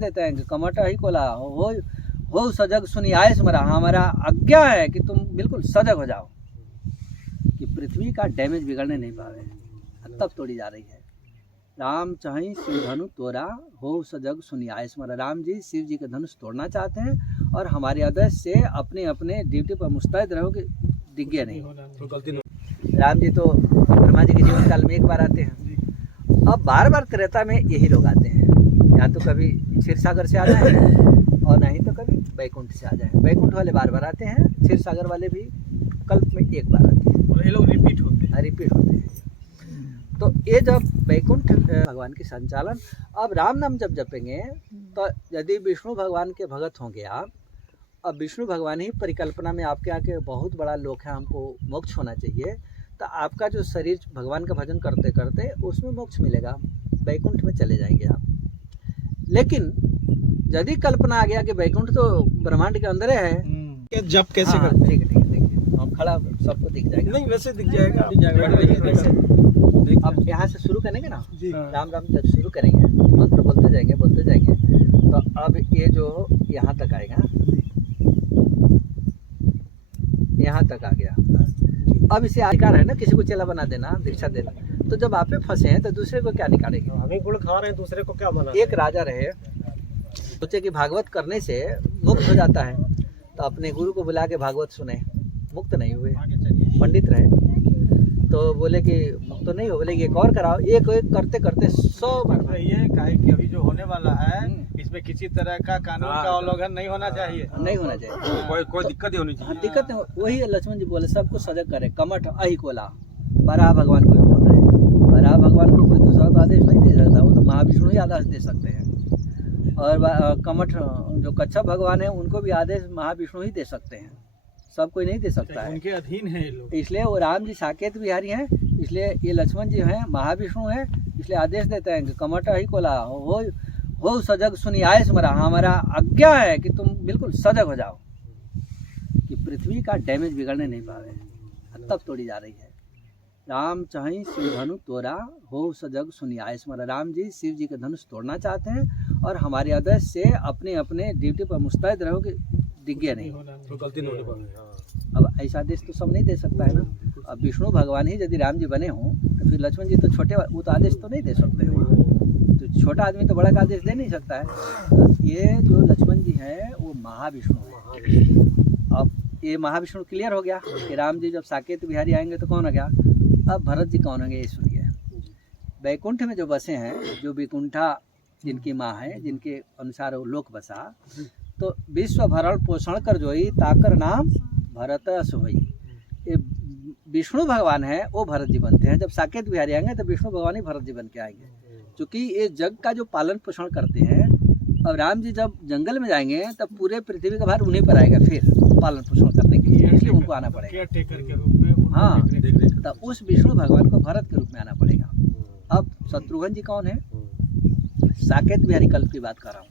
देते हैं कि कमट ही कोला हो सजग सुनी आए स्मरा, हमारा आज्ञा है कि तुम बिल्कुल सजग हो जाओ कि पृथ्वी का डैमेज बिगड़ने नहीं पावे। तब तोड़ी जा रही है। राम चाहे शिव धनु तोड़ा हो सजग सुनी आए स्मरा। राम जी शिव जी के धनुष तोड़ना चाहते हैं और हमारे आदेश से अपने अपने ड्यूटी पर मुस्तैद रहो कि डिग्गे नहीं। राम जी तो ब्रह्मा जी के जीवन काल में एक बार आते हैं, अब बार बार त्रेता में यही लोग आते हैं। या तो कभी क्षीर सागर से आ जाए और नहीं तो कभी बैकुंठ से आ जाए। बैकुंठ वाले बार बार आते हैं, क्षीर सागर वाले भी कल्प में एक बार आते हैं और ये लोग रिपीट होते हैं। तो ये जब बैकुंठ भगवान की संचालन, अब राम नाम जब जपेंगे तो यदि विष्णु भगवान के भगत होंगे आप, अब विष्णु भगवान ही परिकल्पना में आपके आके बहुत बड़ा लोक है, हमको मोक्ष होना चाहिए, तो आपका जो शरीर भगवान का भजन करते करते उसमें मोक्ष मिलेगा, बैकुंठ में चले जाएंगे आप। लेकिन यदि कल्पना आ गया कि बैकुंठ तो ब्रह्मांड के अंदर है, जब कैसे हाँ, करते हैं? ठीक है देखिए हम खड़ा सबको दिख जाएगा। नहीं वैसे दिख जाएगा। अब यहाँ से शुरू करेंगे ना, राम राम जब शुरू करेंगे मंत्र बोलते जाएंगे तो अब ये जो यहाँ तक आएगा, यहाँ तक आ गया। अब इसे अधिकार है ना किसी को चेला बना देना, दीक्षा देना। तो जब आप फंसे हैं तो दूसरे को क्या निकालेंगे? हमें गुड़ खा रहे हैं, दूसरे को क्या मना? एक राजा रहे, सोचे कि भागवत करने से मुक्त हो जाता है, तो अपने गुरु को बुला के भागवत सुने, मुक्त नहीं हुए। पंडित रहे तो बोले कि मुक्त तो नहीं हो, बोले एक और कराओ। एक करते करते 100 बार। ये कहे कि अभी जो होने वाला है इसमें किसी तरह का कानून का उल्लंघन नहीं होना चाहिए। नहीं होना चाहिए, कोई दिक्कत नहीं होनी चाहिए। दिक्कत नहीं। वही लक्ष्मण जी बोले सबको सजग करे, कमठ अहि कोला। बराह भगवान को भी बोल रहे हैं, बराह भगवान को कोई दूसरा तो आदेश नहीं दे सकता, वो तो महाविष्णु ही आदेश दे सकते हैं। और कमठ जो कच्छप भगवान है उनको भी आदेश महाविष्णु ही दे सकते हैं, सब कोई नहीं दे सकता है, उनके अधीन है ये लोग। इसलिए वो राम जी साकेत बिहारी हैं, इसलिए ये लक्ष्मण जी हैं महाविष्णु हैं, इसलिए आदेश देते हैं कि कमठ ही कोला हो सजग सुनी आए स्मरा, हमारा आज्ञा है कि तुम बिल्कुल सजग हो जाओ कि पृथ्वी का डैमेज बिगड़ने नहीं पावे। तब तोड़ी जा रही है। राम चाहे शिव धनु तोड़ा हो सजग सुनी आए स्मरा। राम जी शिव जी के धनुष तोड़ना चाहते हैं और हमारे आदेश से अपने अपने ड्यूटी पर मुस्तैद रहो कि डिग्गे नहीं। गलती नहीं होने पाए। अब ऐसा आदेश तो सब नहीं दे सकता है ना। अब विष्णु भगवान ही यदि राम जी बने हों तो फिर लक्ष्मण जी तो छोटे, वो तो आदेश तो नहीं दे सकते हैं, तो छोटा आदमी तो बड़ा का आदेश दे नहीं सकता है। ये जो लक्ष्मण जी हैं वो महाविष्णु है। अब ये महाविष्णु क्लियर हो गया कि राम जी जब साकेत बिहारी आएंगे तो कौन हो गया, अब भरत जी कौन होंगे ये सुनिए। बैकुंठ में जो बसे हैं, जो विकुंठा जिनकी माँ है, जिनके अनुसार वो लोक बसा, तो विश्व भरण पोषण कर जोई ताकर नाम भरत सोई। ये विष्णु भगवान है वो भरत जी बनते हैं। जब साकेत बिहारी आएंगे तो विष्णु भगवान ही भरत जी बन के आएंगे, क्योंकि ये जग का जो पालन पोषण करते हैं। अब राम जी जब जंगल में जाएंगे तब पूरे पृथ्वी का भार उन्हीं पर आएगा फिर पालन पोषण करने के लिए, इसलिए उनको आना पड़ेगा केयरटेकर के रूप में। हाँ, तो उस विष्णु भगवान को भरत के रूप में आना पड़ेगा। अब शत्रुघ्न जी कौन है? साकेत बिहारी कल्प की बात कर रहा हूँ।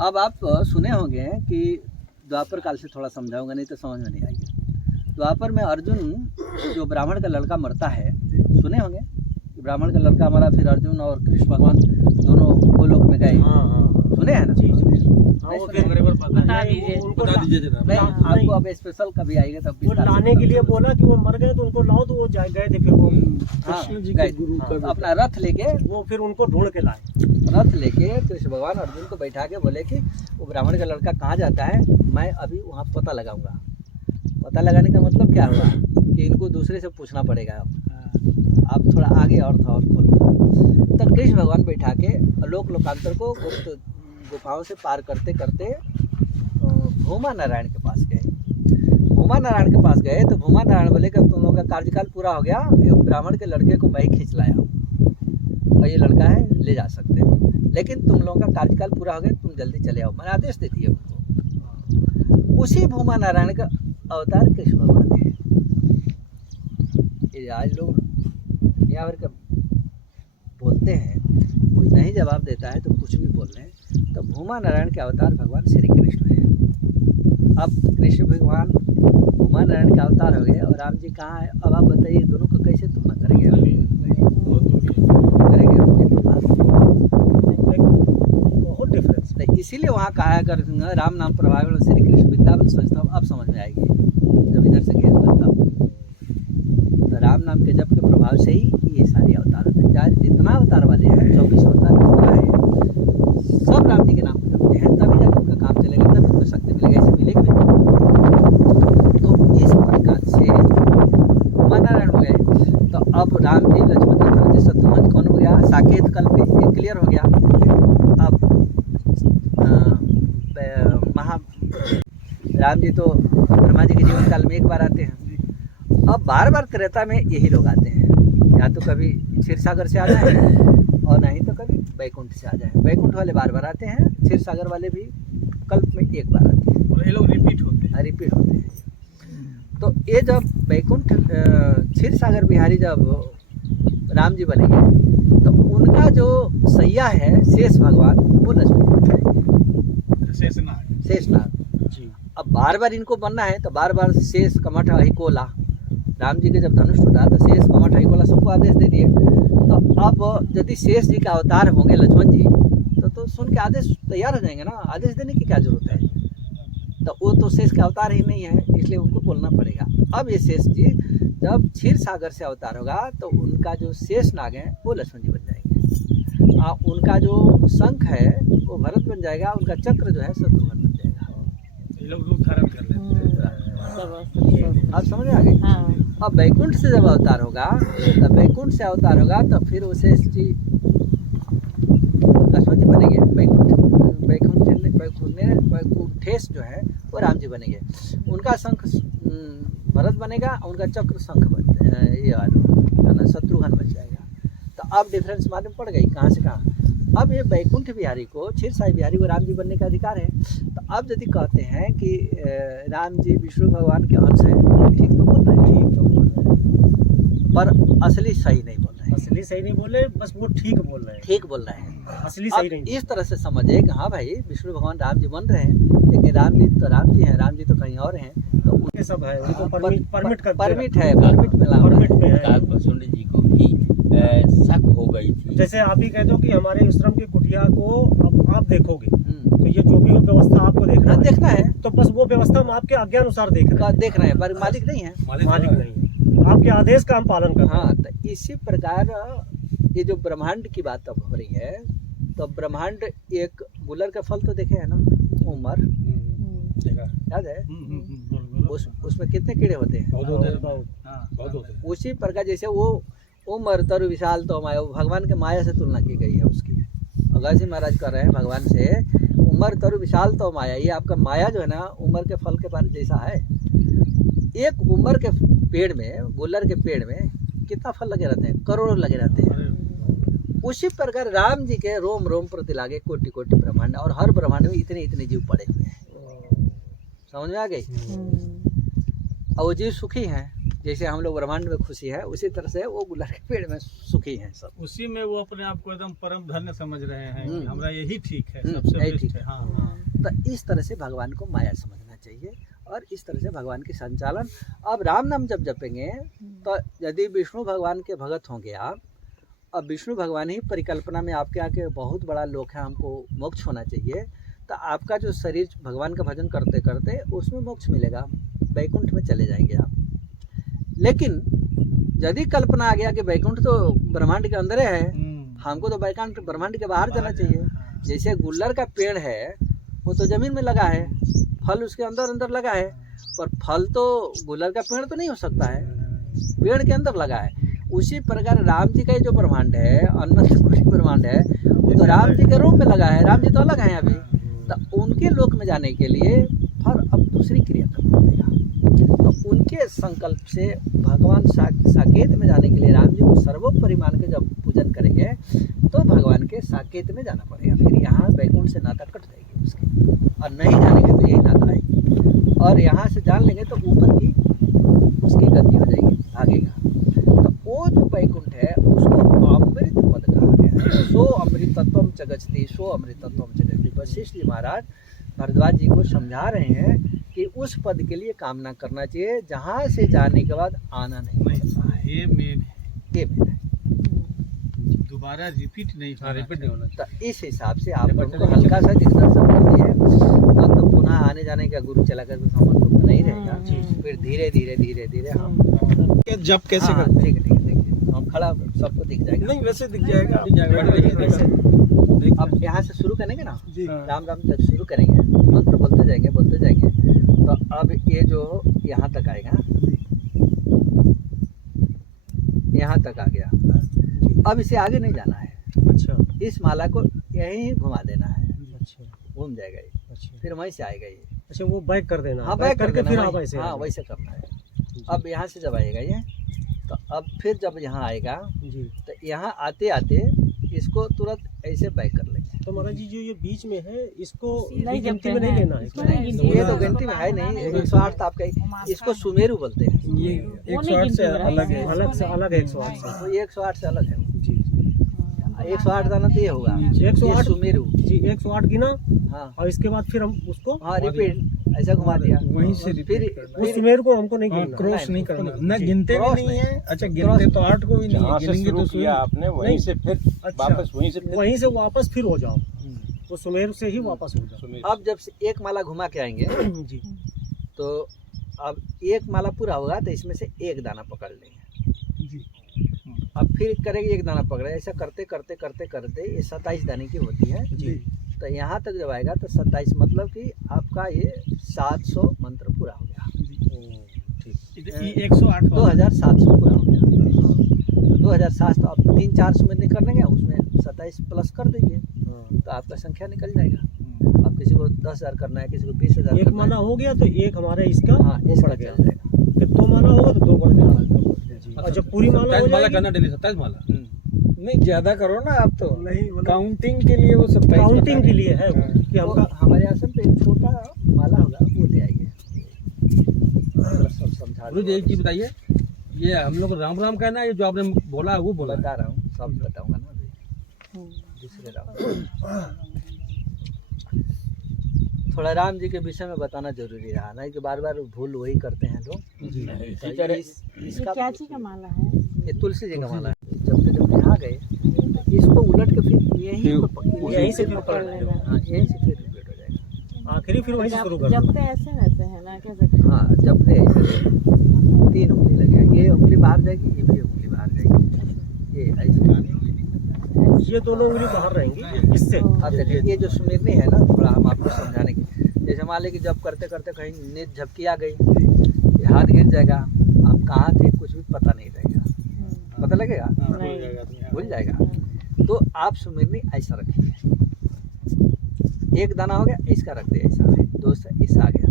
अब आप सुने होंगे कि द्वापर काल से थोड़ा समझाऊंगा, नहीं तो समझ में नहीं आएगी। द्वापर में अर्जुन जो ब्राह्मण का लड़का मरता है, सुने होंगे कि ब्राह्मण का लड़का मरा, फिर अर्जुन और कृष्ण भगवान दोनों गोलोक में गए, सुने हैं ना? बता दीजिए जनाब। नहीं, आपको अब स्पेशल कभी आएगा तब वो लाने के लिए बोला कि वो मर गए तो उनको लाओ, तो वो गए थे। फिर वो हाँ, गए अपना रथ लेके, वो फिर उनको ढूंढ के लाए। रथ लेके कृष्ण भगवान अर्जुन को बैठा के बोले कि वो ब्राह्मण का लड़का कहाँ जाता है, मैं अभी वहाँ पता लगाऊंगा। पता लगाने का मतलब क्या हुआ कि इनको दूसरे से पूछना पड़ेगा। आप थोड़ा आगे और था और खोलूंगा। तो कृष्ण भगवान बैठा के लोकांतर को गुप्त गुफाओं से पार करते करते भूमा नारायण के पास गए। भूमा नारायण के पास गए तो भूमा नारायण बोले कि अब तुम लोगों का कार्यकाल पूरा हो गया, ये ब्राह्मण के लड़के को मैं ही खींच लाया और ये लड़का है, ले जा सकते हो, लेकिन तुम लोगों का कार्यकाल पूरा हो गया, तुम जल्दी चले आओ। मैंने आदेश दे दिया उनको। उसी भूमा नारायण का अवतार कृष्ण भगवान है। ये आज लोग दुनिया भर का बोलते हैं, कोई नहीं जवाब देता है तो कुछ भी बोल रहे हैं। तो भूमा नारायण के अवतार भगवान श्री कृष्ण है। अब कृष्ण भगवान भूमा नारायण का अवतार हो गए और राम जी कहाँ है? अब आप बताइए दोनों को कैसे तुलना करेंगे? करेंगे बहुत डिफरेंस इसीलिए वहाँ कहा है अगर राम नाम प्रभाव श्री कृष्ण वृंदावन संस्था अब समझ में आएगी जब इधर से घेर करता तो राम नाम के जप के प्रभाव से ही ये सारे अवतार होते हैं। चाहे जितना अवतार वाले हैं 24 अवतार जितना है सब राम जी के नाम को जपते हैं, तभी जाकर उनका काम चलेगा, तभी उनको शक्ति मिलेगी, ऐसे मिलेगी नहीं। तो इस प्रकार से नारायण हो गए। तो अब राम जी लक्ष्मण जी भरत जी शत्रुघ्न कौन हो गया, साकेत कल्प ये क्लियर हो गया। अब राम जी तो ब्रह्मा जी के जीवन काल में एक बार आते हैं, अब बार बार त्रेता में यही लोग आते हैं, या तो कभी क्षीर सागर से आ जाए और नहीं तो कभी बैकुंठ से आ जाए। बैकुंठ वाले बार बार आते हैं, क्षीर सागर वाले भी कल्प में एक बार आते हैं और ये लोग रिपीट होते हैं। रिपीट होते हैं। तो ये जब बैकुंठ क्षीर सागर बिहारी जब राम जी बनेंगे तो उनका जो सैया है शेष भगवान वो लक्ष्मण जी बन जाएंगे, शेषनाग जी। अब बार बार इनको बनना है तो बार बार शेष कमठ अहिकोला, राम जी के जब धनुष टूटा तो शेष कमठ अहिकोला सबको आदेश दे दिए। तो अब यदि शेष जी का अवतार होंगे लक्ष्मण जी तो सुन के आदेश तैयार हो जाएंगे ना, आदेश देने की क्या जरूरत है। तो वो तो शेष का अवतार ही नहीं है, इसलिए उनको बोलना पड़ेगा। अब ये शेष जी जब क्षीर सागर से अवतार होगा तो उनका जो शेष नाग है वो लक्ष्मण जी बन जाएंगे, उनका जो शंख है वो भरत बन जाएगा, उनका चक्र जो है शत्रुघ्न बन जाएगा। ये लोग रूप धारण कर लेते हैं। आप समझ में आ गई। अब बैकुंठ से जब अवतार होगा तो बैकुंठ से अवतार होगा तो फिर वो शेष जी लक्ष्मण जी बनेंगे, बैकुंठेश जो है वो राम जी बनेंगे, उनका शंख भरत बनेगा, उनका चक्र शंख ये शत्रुघ्न बन जाएगा। तो अब डिफरेंस मालूम पड़ गई कहाँ से कहाँ। अब ये बैकुंठ बिहारी को, क्षीर साई बिहारी को राम जी बनने का अधिकार है। तो अब यदि कहते हैं कि राम जी विष्णु भगवान के अंश हैं, ठीक तो बोल रहे हैं, ठीक तो बोल रहे हैं, पर असली सही नहीं बोल रहे हैं। असली सही नहीं बोले, बस वो ठीक बोल रहे हैं, ठीक बोल रहे हैं, असली सही नहीं। इस तरह से समझे कि हाँ भाई विष्णु भगवान राम जी बन रहे हैं, लेकिन राम जी तो राम जी हैं, राम जी तो कहीं और हैं। तो उनके सब है, उनको परमिट है, परमिट में है। बसुंड जी को भी शक हो गई थी। जैसे आप ही कहते हो कि हमारे श्रम की कुटिया को अब आप देखोगे तो ये जो भी व्यवस्था आपको देखना है, तो बस वो व्यवस्था हम आपके आज्ञा अनुसार देख रहे हैं, पर मालिक नहीं है, मालिक नहीं है, आपके आदेश का हम पालन कर रहे हैं। हाँ, तो इसी प्रकार ये जो ब्रह्मांड की बात अब हो रही है, तो ब्रह्मांड एक गुलर का फल तो देखे है ना, उमर याद है, उसमें कितने कीड़े होते हैं, बहुत होते हैं। उसी प्रकार जैसे वो उमर तरु विशाल तो माया, भगवान के माया से तुलना की गई है उसकी। अगस्त जी महाराज कर रहे हैं भगवान से, उमर तरु विशाल तो माया, ये आपका माया जो है ना उमर के फल के बारे जैसा है। एक उमर के पेड़ में, गुलर के पेड़ में कितना फल लगे रहते हैं, करोड़ों लगे रहते हैं। उसी प्रकार राम जी के रोम रोम प्रति लागे कोटि कोटि ब्रह्मांड, और हर ब्रह्मांड में इतने इतने जीव पड़े हुए हैं। समझ में आ गई। और वो जीव सुखी हैं, जैसे हम लोग ब्रह्मांड में खुशी है, उसी तरह से वो गुलर के पेड़ में सुखी हैं सब। उसी में वो अपने आप को एकदम परम धन्य समझ रहे हैं कि हमारा यही ठीक है, यही सबसे ठीक बेस्ट है। हाँ। तो इस तरह से भगवान को माया समझना चाहिए, और इस तरह से भगवान की संचालन। अब राम नाम जब जपेंगे तो यदि विष्णु भगवान के भगत होंगे आप, अब विष्णु भगवान ही परिकल्पना में आपके आके बहुत बड़ा लोक है, हमको मोक्ष होना चाहिए, तो आपका जो शरीर भगवान का भजन करते करते उसमें मोक्ष मिलेगा, बैकुंठ में चले जाएंगे आप। लेकिन यदि कल्पना आ गया कि बैकुंठ तो ब्रह्मांड के अंदर है, हमको तो बैकुंठ ब्रह्मांड के बाहर जाना चाहिए। जैसे गुल्लर का पेड़ है वो तो जमीन में लगा है, फल उसके अंदर अंदर लगा है, पर फल तो गुल्लर का पेड़ तो नहीं हो सकता है, पेड़ के अंदर लगा है। उसी प्रकार राम जी का जो ब्रह्मांड है, अनंत कोटि ब्रह्मांड है, वो तो राम जी के रूप में लगा है, राम जी तो अलग हैं अभी। तो उनके लोक में जाने के लिए फिर अब दूसरी क्रिया करना पड़ेगा। तो उनके संकल्प से भगवान साकेत में जाने के लिए राम जी को सर्वोपरि मान के जब पूजन करेंगे तो भगवान के साकेत में जाना पड़ेगा। फिर यहाँ बैकुंठ से नाता कट जाएगी उसकी, और नहीं जानेंगे तो यही नाता आएगी, और यहाँ से जान लेंगे तो ऊपर की उसकी गति हो जाएगी, भागेगा। तो वो जो बैकुंठ है उसको अमृत पद कहा गया है। सो अमृतत्वम च गच्छति, सो अमृतत्वम च गच्छति। वशिष्ठ जी महाराज भरद्वाज जी को समझा रहे हैं कि उस पद के लिए कामना करना चाहिए जहाँ से जाने के बाद आना नहीं पड़ता है। ये मेन ये मेन है, दोबारा रिपीट नहीं होना। तो इस हिसाब से आप उनको हल्का सा दिग्दर्शन नहीं क्या गुरु चला कर सामान तो नहीं रहेगा। फिर धीरे धीरे धीरे धीरे हम जब कैसे हाँ, करते ठीक है देखिए हम खड़ा सबको दिख जाएगा। नहीं वैसे दिख जाएगा अब यहाँ से शुरू करेंगे ना राम राम जब शुरू करेंगे मंत्र बोलते जाएंगे तो अब ये जो यहाँ तक आएगा, यहाँ तक आ गया। अब इसे आगे नहीं जाना है। अच्छा इस माला को यहीं घुमा देना है, अच्छा घूम जाएगा ये, अच्छा फिर वहीं से आएगा ये। अच्छा वो बैक कर देना, हाँ बैक करके फिर आप वहीं- ऐसे हाँ वैसे करना है। अब यहाँ से जब आएगा ये तो अब फिर जब यहाँ आएगा जी। तो यहाँ आते आते इसको तुरंत ऐसे बैक कर लेंगे। तो महाराज जी जो ये बीच में है इसको नहीं गिनती में नहीं लेना है। ये तो गिनती में है नहीं, 108 तो आपका इसको सुमेरु बोलते हैं। ये 108 से अलग है। अलग से अलग है 108 से। तो ये 108 से अलग है। जी 108 दाना तो ये होगा 108 ये सुमेरु। जी 108 गिना हाँ और इसके बाद फिर हम उसको हाँ रिपीट ऐसा घुमा दिया वहीं से फिर उस सुमेर को हमको नहीं गिनना। क्रॉस नहीं करना न जी, गिनते भी क्रॉस नहीं नहीं। है। अच्छा गिनते तो 8 को भी नहीं जहाँ है, से गिनेंगे शुरू तो किया आपने वहीं से फिर अच्छा। वापस वहीं से फिर वहीं से वापस फिर हो जाओ, वो सुमेर से ही वापस हो जाओ। अब जब से एक माला घुमा के आएंगे जी तो अब एक माला पूरा होगा तो इसमें से एक दाना पकड़ लेंगे। अब फिर करेंगे एक दाना पकड़े, ऐसा करते करते करते करते ये 27 दाने की होती है। जी तो यहाँ तक जब आएगा तो 27 मतलब कि आपका ये 700 मंत्र पूरा हो गया। 108 2700 पूरा हो गया। तो 2700 आप 3-4 में नहीं कर लेंगे, उसमें 27 प्लस कर देंगे तो आपका संख्या निकल जाएगा। अब किसी को 10,000 करना है, किसी को 20,000 एक करना माला है। हो गया तो एक हमारे इसका हाँ वो इसका बढ़ चल गया। जाएगा। फिर 2 माला होगा तो 2 बढ़ गया। और जब पूरी माला हो जाएगी करना डेली 27 माला नहीं ज्यादा करो ना आप तो नहीं काउंटिंग के लिए वो 27 काउंटिंग के लिए है वो, कि वो हमका हमारे आश्रम पे एक छोटा माला होगा वो ले आएंगे। सब समझा गुरु जी एक चीज बताइए, ये हम लोग राम राम कहना है, ये जो आपने बोला है वो बोला है। बता रहा हूँ, सब बताऊंगा ना अभी दूसरे राम। थोड़ा राम जी के विषय में बताना जरूरी रहा, नहीं कि बार बार भूल वही करते हैं लोग। इसी तरह इसका क्या चीज का माला है? ये तुलसी जी का माला है। जब यहाँ गए तो इसको उलट के फिर यहीं से पकड़ लेगा। हाँ यहीं से फिर रिपीट हो जाएगा। आखिरी फिर वहीं से शुरू कर जब दो। तो ऐसे वैसे है ना, कैसे? हाँ जब से ऐसे 3 उंगली लगेगा, ये उंगली बाहर जाएगी, ये भी उंगली बाहर जाएगी, ये ऐसे। ये दोनों उंगली बाहर रहेंगी इससे। अब देखिए ये जो सुमिरनी है ना, थोड़ा हम आपको समझाने की, जैसे मान लें कि जब करते करते कहीं नींद झपकी आ गई, ये हाथ गिर जाएगा, आप कहाँ थे कुछ भी पता नहीं रहेगा। पता लगेगा भूल जाएगा। तो आप सुमिरनी ऐसा रखिए, एक दाना हो गया इसका रख दिया ऐसा, दूसरा ऐसा आ गया,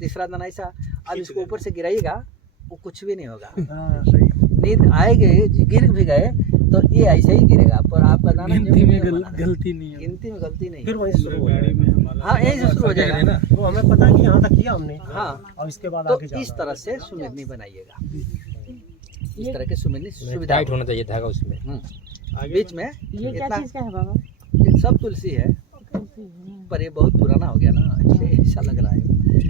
तीसरा दाना ऐसा। अब इसको ऊपर से गिराइएगा वो कुछ भी नहीं होगा। नींद आएगी गिर भी गए तो ये ऐसे ही गिरेगा, पर आपका दाना गिनती में गलती नहीं है। गिनती में गलती नहीं। फिर वहीं से शुरू हो जाएगा। हाँ यहीं से शुरू हो जाएगा ना। तो हमें पता है कि यहाँ तक किया हमने, हाँ और इसके बाद तो आगे जाना इस तरह से सुमिरनी बनाइएगा। इस तरह के सुमिरनी सुविधा टाइट होना चाहिए धागा उसमें। बीच में ये क्या इतना चीज का है बाबा? ये सब तुलसी है, पर ये बहुत पुराना हो गया ना, इसलिए ऐसा लग रहा है।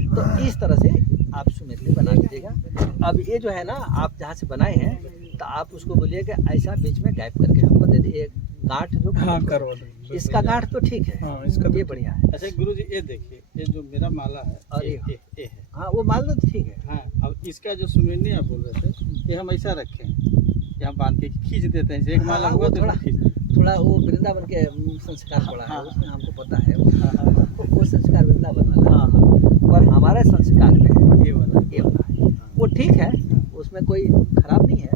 तो इस तरह से आप सुमिरनी बना लीजिएगा। अब ये जो है ना, आप जहाँ से बनाए हैं तो आप उसको बोलिए कि ऐसा बीच में गैप करके हमको दे दीजिए एक गांठ जो हाँ करवा दो। इसका गांठ तो ठीक है। हाँ, इसका तो ये बढ़िया है। अच्छा गुरु जी ये देखिए, ये जो मेरा माला है और ये ये है। हाँ वो मान लो तो ठीक है। हाँ अब इसका जो सुमिरनी आप बोल रहे थे, ये हम ऐसा रखें, यहाँ बांध के खींच देते हैं। एक माला हाँ, हुआ वो तो थोड़ा खींच देते हैं। थोड़ा वो वृंदावन के संस्कार पड़ा है, हाँ। उसमें हमको पता है वो संस्कार वृंदावन वाला। हाँ पर हमारे संस्कार में ये वाला ये वाला है, वो ठीक है, उसमें कोई खराब नहीं है।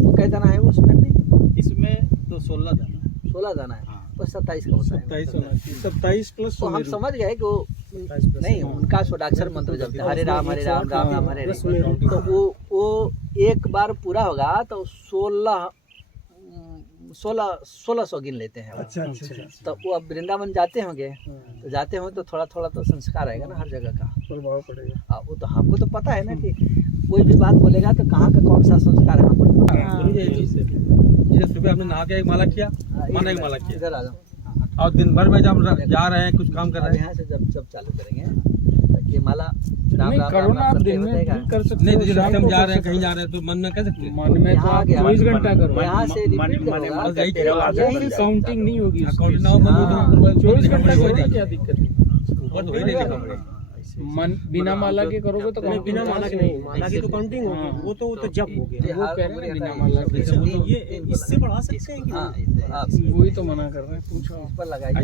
वो कै दाना है वो उसमें नहीं, इसमें तो 16 दाना है। 16 दाना है, हाँ। वो 27 का होता है। 27 होना चाहिए। 27 प्लस तो हम समझ गए कि वो नहीं, उनका षोडाक्षर मंत्र जपते हैं, हरे राम राम राम हरे हरे। तो वो एक बार पूरा होगा तो 1600 गिन लेते हैं। अच्छा। तो वो अब वृंदावन जाते होंगे, तो जाते होंगे तो थोड़ा थोड़ा तो संस्कार आएगा ना हर जगह का। प्रभाव पड़ेगा। हाँ, वो तो हमको तो पता है ना कि कोई भी बात बोलेगा तो कहाँ का कौन सा संस्कार है हमको तो पता है। गुरु जी जैसे सुबह आपने नहा के एक माला किया, माना एक माला किया, इधर आ जाओ। और दिन भर में जब हम जा रहे हैं कुछ काम कर अब रहे हैं, यहाँ से जब चालू करेंगे तो ये माला राम नहीं राम करो राम ना, आप करते दिन में रहेगा। भी कर सकते नहीं हो, तो शाम हम को जा कर रहे हैं सकते कहीं जा रहे हैं तो मन में कह सकते हैं। मन में तो यहाँ आप गया, 24 घंटा करो। यहाँ से repeat होगा, बस यही काउंटिंग नहीं होगी। अकाउंट ना हो हाँ। तो 24 घंटा करो ना, वही क्या दिक्कत है? ऊपर तो वही नहीं लिखा हमने। बिना माला के करोगे तो नहीं, बिना माला के नहीं, माला की तो काउंटिंग होगी, वो तो जब हो गया। वो कह रहे हैं बिना माला के। ये इससे बढ़ा सकते हैं कि हाँ, नहीं? आप वही तो मना कर रहे हैं, पूछो इस पर लगाइए। कह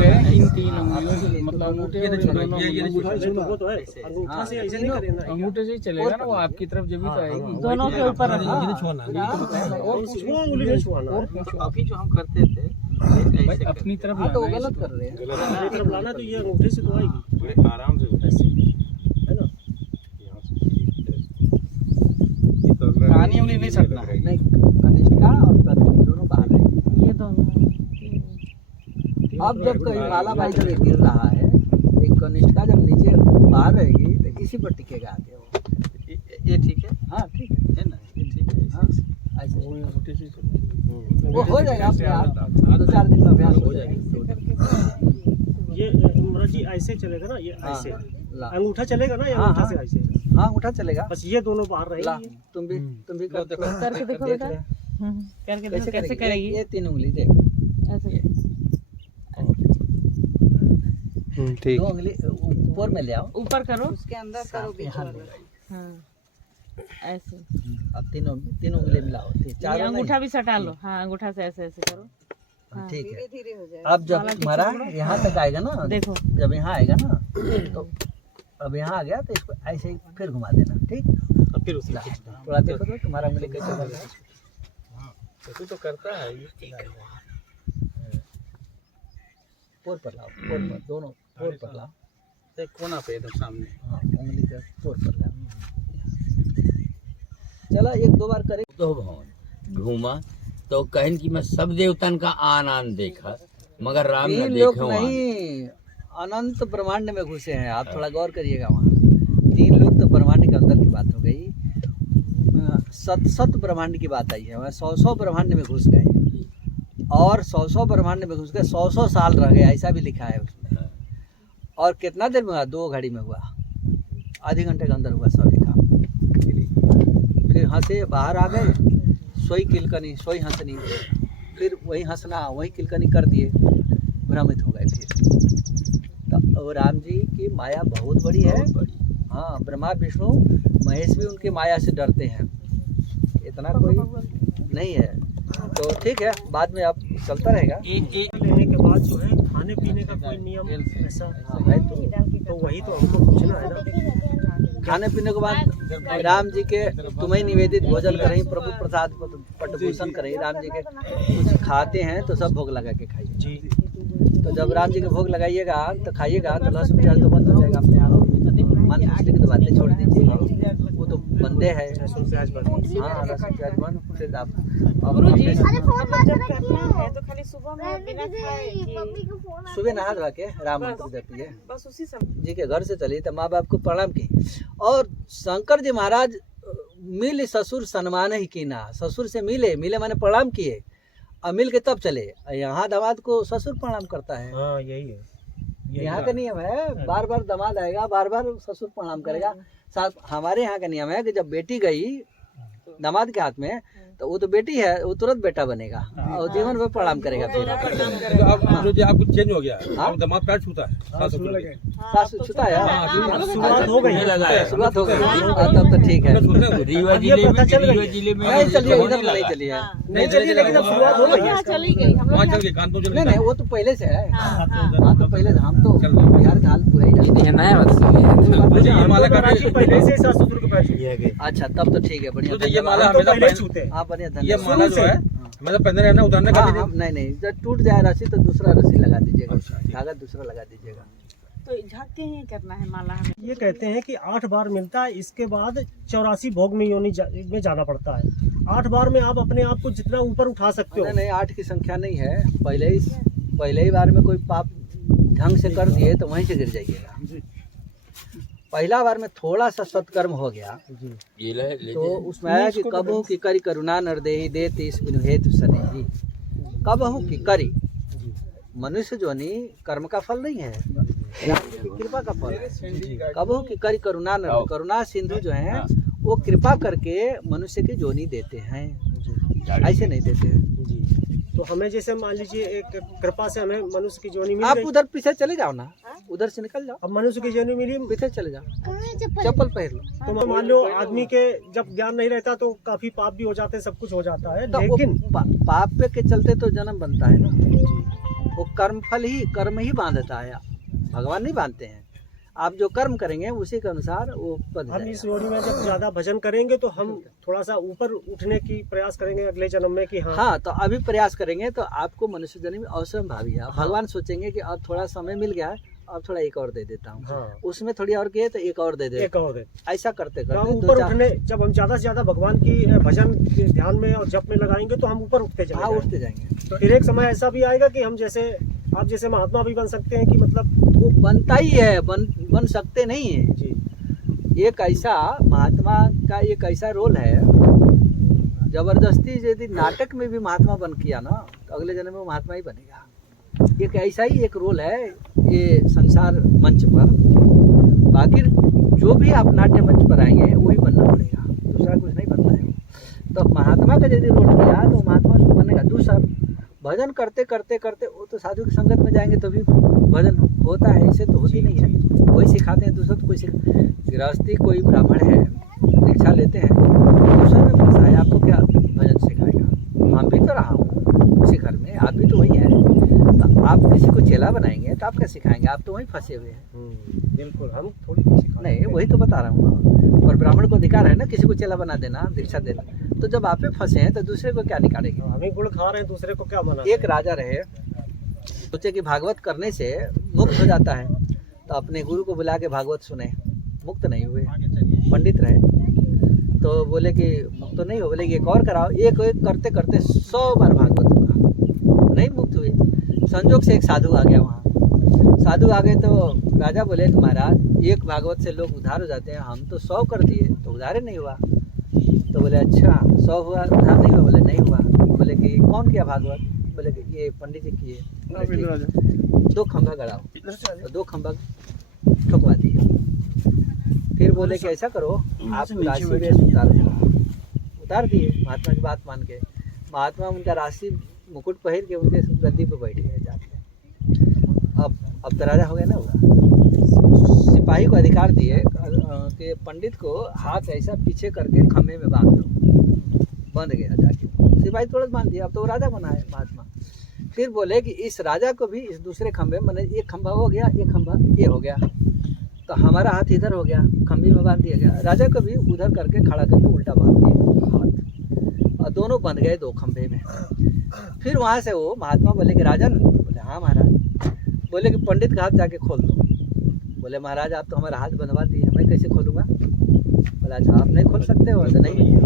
रहे हैं इन 3 उंगलियों से, मतलब अंगूठे और दोनों अंगूठा से तो वो तो है, अंगूठा से ऐसे नहीं करें ना। अंगूठे से ही चलेगा ना, वो आपकी तरफ जब भी तो आएगी। दोनों के ऊपर रखना। और वो उंगली में छुआना है। अभी जो हम करते थे भाई अपनी तरफ हाँ तो वो लाना है गलत कर रहे हैं। अपनी तरफ लाना तो ये अंगूठे से तो आएगी, आराम से ऐसे, है ना? कानी उंगली नहीं सटना है। नहीं, कनिष्ठा और प्रकृति दोनों बाहर रहेंगे। ये दोनों अब जब कोई माला बाई जब ये गिर रहा है, एक कनिष्ठा जब नीचे बाहर रहेगी तो इसी पर टिकेगा आगे वो। ये ठीक है, हाँ ठीक है ना, ये ठीक है। हाँ ऐसे वो अंगूठे से वो हो जाएगा अपने आप, 2-4 दिन में अभ्यास हो जाएगा। ये महाराज जी ऐसे चलेगा ना, ये हाँ, ऐसे ला। अंगूठा चलेगा ना, ये हाँ, अंगूठा हाँ। से ऐसे, हाँ उठा चलेगा। बस ये दोनों बाहर ला रहेंगे। तुम भी कर करके देखो देख बेटा। ले। करके देखो कैसे कैसे करेगी। ये 3 उंगली देख, ऐसे दो उंगली ऊपर में ले आओ। ऊपर करो, उसके अंदर करो बीच यहाँ वाला। हाँ ऐसे। अब तीन उंगली मिलाओ, ये चारों अंगूठा भी सटा लो। हाँ अंगूठा से ऐसे ऐसे करो। नहीं। ठीक है। धीरे धीरे हो जाए। अब जब हमारा यहाँ तक आएगा ना, देखो जब यहाँ आएगा ना तो अब यहाँ आ गया तो इसको ऐसे ही फिर घुमा देना। ठीक, अब फिर उसी ला, थोड़ा देखो तो तुम्हारा उंगली कैसे कर रहा है। तो करता है पोर पर लाओ, पोर पर, दोनों पोर पर लाओ। ये कोना पे एकदम सामने। हाँ उंगली के पोर पर लाओ। चलो 1-2 बार करे। तो भवन घूमा तो कहन कि मैं सब देवतन का आनंद देखा मगर राम न 3 लोग देखे वहाँ। नहीं, अनंत ब्रह्मांड में घुसे हैं। आप थोड़ा गौर करिएगा, वहाँ 3 लोग तो ब्रह्मांड के अंदर की बात हो गई। 7 ब्रह्मांड की बात आई है। वहाँ 100 ब्रह्मांड में घुस गए और 100 ब्रह्मांड में घुस गए, 100 साल रह गए, ऐसा भी लिखा है उसमें। और कितना देर में हुआ? 2 घड़ी में हुआ, आधे घंटे के अंदर हुआ सभी काम। फिर हंसे बाहर आ गए, सोई किलकनी सोई हंसनी, फिर वही हंसना वही किलकनी कर दिए, भ्रमित हो गए। फिर तो राम जी की माया बहुत बड़ी है। हाँ, ब्रह्मा विष्णु महेश भी उनकी माया से डरते हैं, इतना कोई नहीं है। तो ठीक है, बाद में आप चलता रहेगा। लेने के बाद जो है खाने पीने का कोई नियम ऐसा है तो वही तो हमको पूछना है ना। खाने पीने के बाद राम जी के तुम्हें निवेदित भोजन करें, प्रभु प्रसाद पटभूषण करें। राम जी के कुछ खाते हैं तो सब भोग लगा के खाइए जी। तो जब राम जी के भोग लगाइएगा तो खाइएगा तो लहसुन प्याज तो बंद हो जाएगा अपने आप। मन मछली की तो बातें छोड़ दीजिए, वो तो बंदे है। लहसुन प्याज बंद। हाँ लहसुन प्याज बंद। फिर आप गुरुजी अरे फोन मतलब जब करना है तो खाली सुबह में बिना खाए कि सुबह नहा धोआ के राम मंत्र जपिए, बस उसी समय। जी के घर से चली तो माँ बाप को प्रणाम की। और शंकर जी महाराज मिल ससुर सन्मान ही कीना, ससुर से मिले माने प्रणाम किए और मिल के तब चले। यहाँ दामाद को ससुर प्रणाम करता है, हाँ यही है, यहाँ का नियम है। बार बार दामाद आएगा, बार बार ससुर प्रणाम करेगा। साथ हमारे यहाँ का नियम है कि जब बेटी गई दामाद के हाथ में तो वो तो बेटी है, वो तुरंत बेटा बनेगा और जीवन भर प्रणाम करेगा। फिर तो अब जो आप चेंज हो गया, अब दामाद पैर छूता है सास ससुर के। सास छूता है, शुरुआत हो गई है। शुरुआत हो गई। तब तो ठीक है। रीवा अब ये जिले पता चल में गई। जिले में नहीं चलिए, इधर नहीं चलिए। नहीं चलिए, लेकिन अब शुरुआत हो गई है। हाँ चली गई हम वहाँ लोग। चल के कानपुर चल नहीं के नहीं, वो तो पहले से है। हाँ, हाँ तो पहले से, हम तो बिहार का हाल पूरा ही जानते मुझे ये माला का महाराज जी पहले से सास ससुर के पैर छूए गए। हैं। अच्छा तब तो ठीक है, बढ़िया। तो ये माला हम तो हमेशा पहले ही पहन- छूते हैं। हाँ बढ़िया, ये धन्यवाद। माला जो है मतलब पहनने रहना उतारने का हाँ भी हाँ, नहीं नहीं, जब टूट जाए रस्सी तो दूसरा रस्सी लगा दीजिएगा, धागा दूसरा लगा दीजिएगा। तो झाँक के ही करना है माला हमें। ये कहते हैं कि 8 बार मिलता है, इसके बाद 84 भोग में योनि में जाना पड़ता है। 8 बार में आप अपने आप को जितना ऊपर उठा सकते हो। नहीं नहीं, 8 की संख्या नहीं है। पहले ही बार में कोई पाप ढंग से कर दिए तो वहीं से गिर जाइएगा। पहला बार में थोड़ा सा सत्कर्म हो गया तो उसमें आया कि कबहू की करी करुणा नरदेही देती इस बिनु हेतु सनेही। कबहू की करी, मनुष्य जोनी कर्म का फल नहीं है, कृपा का फल है। कबहू की करी करुणा नर, करुणा सिंधु जो है वो कृपा करके मनुष्य की जोनी देते हैं, ऐसे नहीं देते हैं। जी। तो हमें जैसे मान लीजिए एक कृपा से हमें मनुष्य की जोनी मिल आप गई। उधर पीछे चले जाओ ना, उधर से निकल जाओ, अब मनुष्य की जन्म मिली पीछे चले जाओ, चप्पल पहन लो। तो मान लो आदमी के जब ज्ञान नहीं रहता तो काफी पाप भी हो जाते हैं, सब कुछ हो जाता है, तो वो लेकिन पाप पे के चलते तो जन्म बनता है ना, वो कर्म ही बांधता है, भगवान नहीं बांधते हैं। आप जो कर्म करेंगे उसी के अनुसार वो बंध हम इस जाएगा। जोड़ी में जब ज्यादा भजन करेंगे तो हम थोड़ा सा ऊपर उठने की प्रयास करेंगे अगले जन्म में कि हाँ, हाँ, तो अभी प्रयास करेंगे तो आपको मनुष्य जन्म असंभावी है। भगवान सोचेंगे कि अब थोड़ा समय मिल गया है, अब थोड़ा एक और दे देता हूँ, हाँ, उसमें थोड़ी और किए तो एक और दे दे, एक और दे। ऐसा करते तो हम करते ऊपर उठने, जब हम ज्यादा से ज्यादा भगवान की भजन के ध्यान में और जप में लगाएंगे तो हम ऊपर उठते चले हाँ जाएंगे। उठते जाएंगे। तो फिर एक समय ऐसा भी आएगा कि हम जैसे आप जैसे महात्मा भी बन सकते हैं, कि मतलब वो बनता ही है, बन सकते नहीं है। जी, एक ऐसा महात्मा का एक ऐसा रोल है, जबरदस्ती यदि नाटक में भी महात्मा बन किया ना तो अगले जन्म में महात्मा ही बनेगा। एक ऐसा ही एक रोल है ये संसार मंच पर। बाकी जो भी आप नाट्य मंच पर आएंगे वही बनना पड़ेगा, दूसरा कुछ नहीं बनना है। तो महात्मा का यदि रोल किया तो महात्मा उसको बनेगा। दूसरा भजन करते करते करते वो तो साधु की संगत में जाएंगे तो भी भजन होता है, ऐसे तो होती नहीं है। कोई सिखाते हैं दूसरा, तो कोई गृहस्थी कोई ब्राह्मण है दीक्षा लेते हैं, दूसरा में फंसा है, आपको क्या भजन सिखाएगा? हम भी तो रहा हूँ उसी घर में, आप भी तो वही है, तो आप किसी को चेला बनाएंगे तो आप क्या सिखाएंगे? आप तो वहीं फंसे हुए हैं। बिल्कुल, हम थोड़ी कुछ सिखा नहीं, वही तो बता रहा हूँ। और ब्राह्मण को अधिकार है ना किसी को चेला बना देना, दीक्षा देना। तो जब आप पे फंसे हैं तो दूसरे को क्या निकालेंगे? हमें गुड़ खा रहे हैं, दूसरे को क्या मना? एक राजा रहे, सोचे कि भागवत करने से मुक्त हो जाता है, तो अपने गुरु को बुला के भागवत सुने, मुक्त नहीं हुए। पंडित रहे तो बोले कि मुक्त तो नहीं हो, बोले कि एक और कराओ। एक एक करते करते 100 बार भागवत हुआ, नहीं मुक्त हुए। संजोग से एक साधु आ गया वहाँ। साधु आ गए तो राजा बोले कि महाराज एक भागवत से लोग उद्धार हो जाते हैं, हम तो 100 कर दिए तो उद्धार ही नहीं हुआ। तो बोले अच्छा 100 हुआ, उद्धार नहीं हुआ? बोले नहीं हुआ। बोले कि कौन किया भागवत? बोले कि ये पंडित जी किए। बोले ठीक, 2 खंभा गड़ाओ, तो 2 खंभा ठुकवा दिए। फिर बोले कि ऐसा करो, आप राशि वेश उतार दिए। महात्मा की बात मान के महात्मा उनका राशि मुकुट पहन के उनके गद्दी पे बैठ गए जाके। अब तो राजा हो गया ना हुआ। सिपाही को अधिकार दिए कि पंडित को हाथ ऐसा पीछे करके खम्भे में बांध दो, बंध गया जाके। सिपाही तुरंत बांध दिया, अब तो वो राजा बना है महात्मा। फिर बोले कि इस राजा को भी इस दूसरे खंभे में, मैंने एक खंभा हो गया, एक खंभा ये हो गया, तो हमारा हाथ इधर हो गया, खंभे में बांध दिया गया। राजा को भी उधर करके खड़ा करके उल्टा बांध दिया हाथ, और दोनों बंध गए 2 खंभे में। फिर वहाँ से वो महात्मा बोले कि राजन, बोले हाँ महाराज। बोले कि पंडित का हाथ जाके खोल दो। बोले महाराज आप तो हमारा हाथ बंधवा दिए, मैं कैसे खोलूँगा? बोला अच्छा आप नहीं खोल सकते हो? तो नहीं